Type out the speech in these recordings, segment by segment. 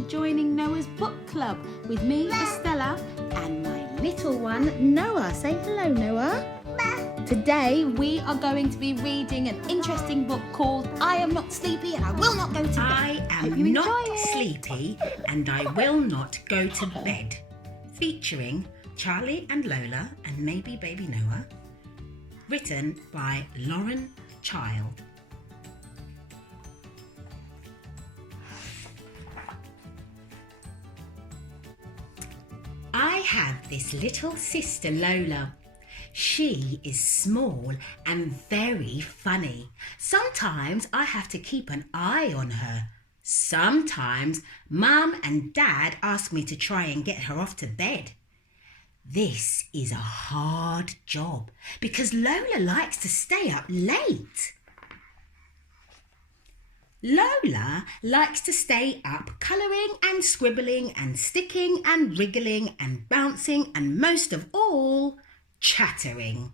you're joining Noah's book club with me, Estella, and my little one, Noah. Say hello, Noah. Today we are going to be reading an interesting book called I Am Not Sleepy and I Will Not Go to Bed. I am not sleepy and I will not go to bed. Featuring Charlie and Lola and maybe baby Noah. Written by Lauren Child. I have this little sister Lola. She is small and very funny. Sometimes I have to keep an eye on her. Sometimes Mum and Dad ask me to try and get her off to bed. This is a hard job because Lola likes to stay up late. Lola likes to stay up colouring and scribbling and sticking and wriggling and bouncing and most of all, chattering.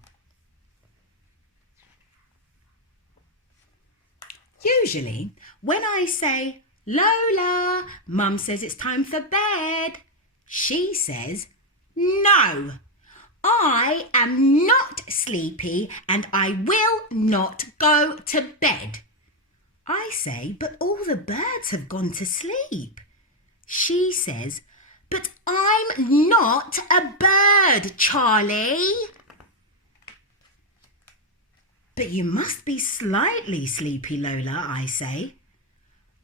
Usually, when I say, Lola, Mum says it's time for bed, she says, no, I am not sleepy and I will not go to bed. I say, but all the birds have gone to sleep. She says, but I'm not a bird, Charlie. But you must be slightly sleepy, Lola, I say.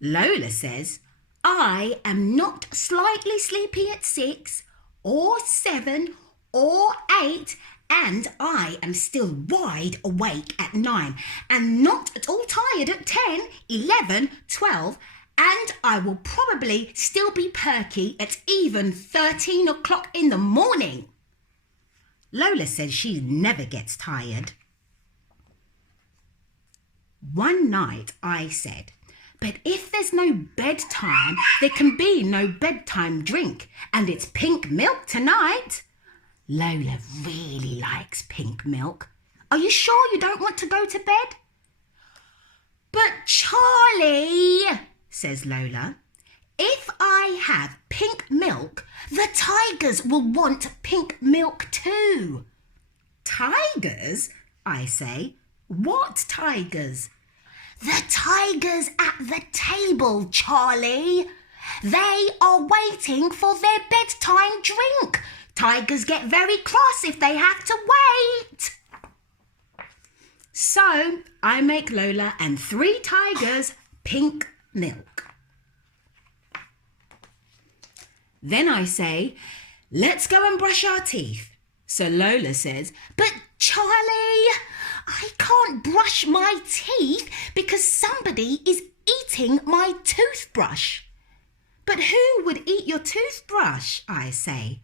Lola says, I am not slightly sleepy at 6 or 7 or 8 and I am still wide awake at 9 and not at all tired at 10, 11, 12 and I will probably still be perky at even 13 o'clock in the morning. Lola says she never gets tired. One night I said, but if there's no bedtime, there can be no bedtime drink and it's pink milk tonight. Lola really likes pink milk. Are you sure you don't want to go to bed? But Charlie, says Lola, if I have pink milk, the tigers will want pink milk too. Tigers? I say. What tigers? The tigers at the table, Charlie. They are waiting for their bedtime drink. Tigers get very cross if they have to wait. So I make Lola and 3 tigers pink milk. Then I say, let's go and brush our teeth. So Lola says, but Charlie, I can't brush my teeth because somebody is eating my toothbrush. But who would eat your toothbrush? I say.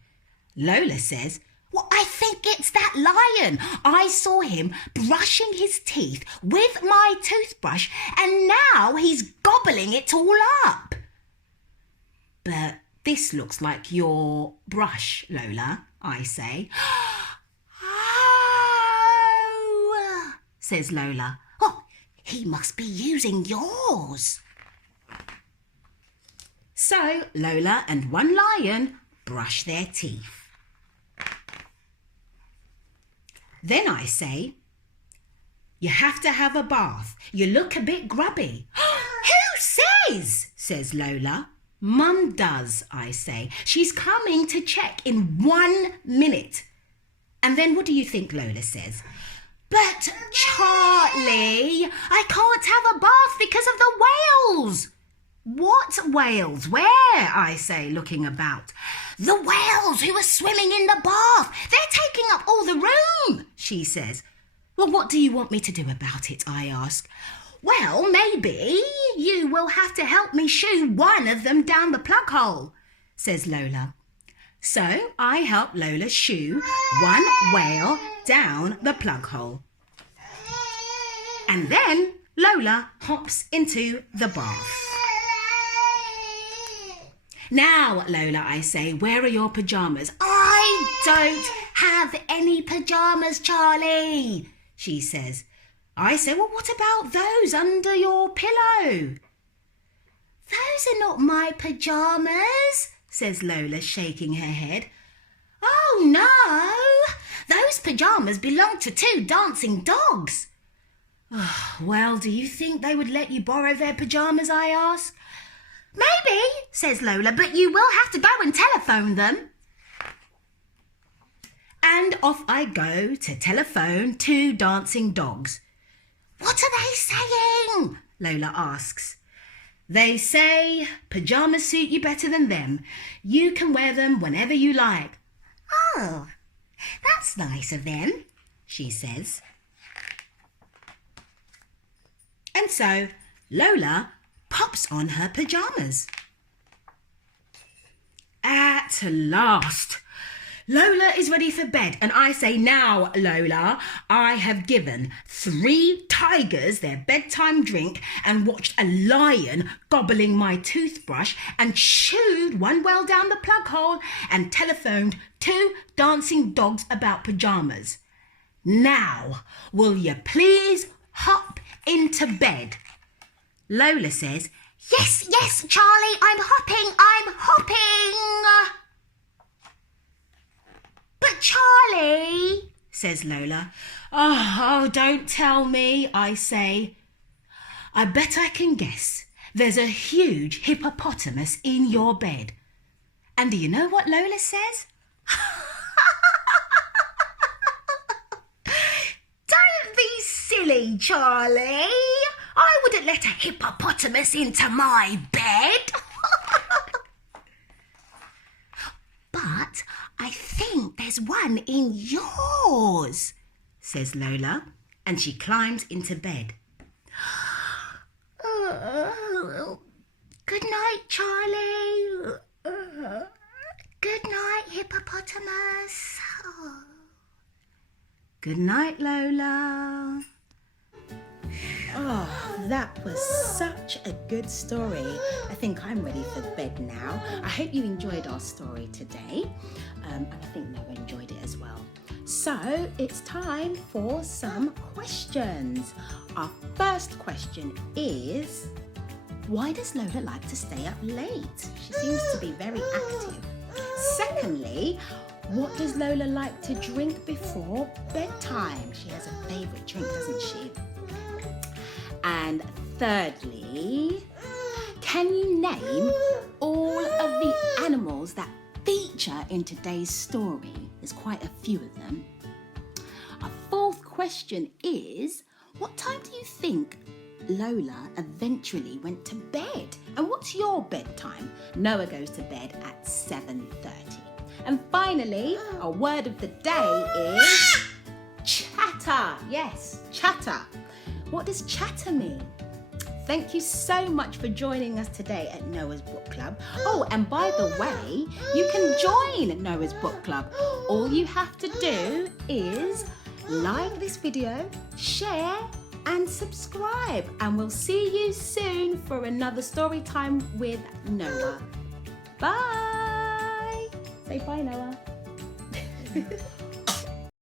Lola says, well, I think it's that lion. I saw him brushing his teeth with my toothbrush and now he's gobbling it all up. But this looks like your brush, Lola, I say. Oh, says Lola. Oh, he must be using yours. So Lola and one lion brush their teeth. Then I say, you have to have a bath. You look a bit grubby. Who says Lola. Mum does, I say. She's coming to check in 1 minute. And then what do you think Lola says? But Charlie, I can't have a bath because of the whales. What whales? Where? I say, looking about. The whales who are swimming in the bath. They're taking up all the room, she says. Well, what do you want me to do about it? I ask. Well, maybe you will have to help me shoo one of them down the plug hole, says Lola. So I help Lola shoo one whale down the plug hole. And then Lola hops into the bath. Now, Lola, I say, where are your pyjamas? I don't have any pyjamas, Charlie, she says. I say, well, what about those under your pillow? Those are not my pyjamas, says Lola, shaking her head. Oh no, those pyjamas belong to 2 dancing dogs. Oh, well, do you think they would let you borrow their pyjamas, I ask. Maybe, says Lola, but you will have to go and telephone them. And off I go to telephone 2 dancing dogs. What are they saying? Lola asks. They say pyjamas suit you better than them. You can wear them whenever you like. Oh, that's nice of them, she says. And so Lola pops on her pyjamas. At last, Lola is ready for bed, and I say, now, Lola, I have given 3 tigers their bedtime drink and watched a lion gobbling my toothbrush and chewed one well down the plug hole and telephoned 2 dancing dogs about pyjamas. Now, will you please hop into bed? Lola says, yes, yes, Charlie, I'm hopping. But Charlie, says Lola. Oh, don't tell me, I say. I bet I can guess there's a huge hippopotamus in your bed. And do you know what Lola says? Don't be silly, Charlie. I wouldn't let a hippopotamus into my bed. But I think there's one in yours, says Lola, and she climbs into bed. Good night, Charlie. Good night, hippopotamus. Good night, Lola. Oh, that was such a good story. I think I'm ready for bed now. I hope you enjoyed our story today. And I think Noah enjoyed it as well. So it's time for some questions. Our first question is, why does Lola like to stay up late? She seems to be very active. Secondly, what does Lola like to drink before bedtime? She has a favourite drink, doesn't she? And thirdly, can you name all of the animals that feature in today's story? There's quite a few of them. Our fourth question is, what time do you think Lola eventually went to bed? And what's your bedtime? Noah goes to bed at 7:30. And finally, our word of the day is chatter. Yes, chatter. What does chatter mean? Thank you so much for joining us today at Noah's Book Club. Oh, and by the way, you can join Noah's Book Club. All you have to do is like this video, share and subscribe. And we'll see you soon for another story time with Noah. Bye. Say bye, Noah.